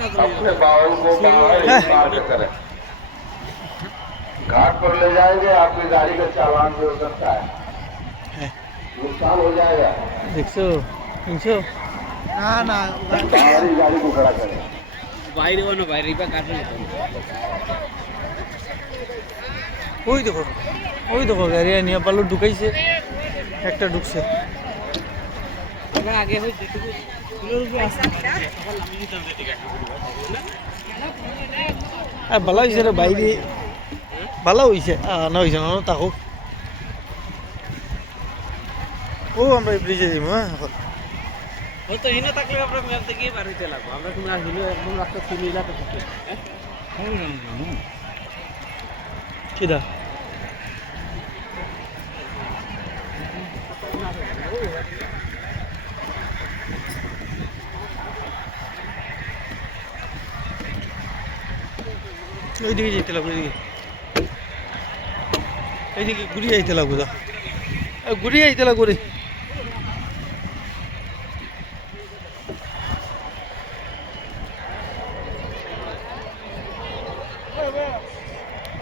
अपने वाहन को बाहर ही पार्क करें। घाट पर ले जाएंगे, आपकी गाड़ी का चालान भी हो सकता है, नुकसान हो जाएगा। 100 300 না না बाहर ही गाड़ी को खड़ा करें। বাইরে বানো বাইরে বা কাটে না ওই দেখো গাড়ি নিয়ে পালো ঢুকাইছে একটা ঢুকছে এটা আগে হইছে কিলোর উপরে আসছে সকাল আমি দিতাম এদিকে আর ভালো হয়েছে রে বাইরে ভালো হয়েছে না হয়েছে না তাকো ও আমরা ব্রিজে যাবো হ্যাঁ ও তো এনে থাকলে আমরা ম্যাপ থেকে বার হইতে লাগবো আমরা তুমি আর হিলো একদম রাস্তা চিনি ইলাকা থেকে কিদা ওইদিকে যেতে লাগবে এইদিকে ঘুরিয়ে যাইতে লাগবো যা ঘুরিয়ে যাইতে লাগবো রে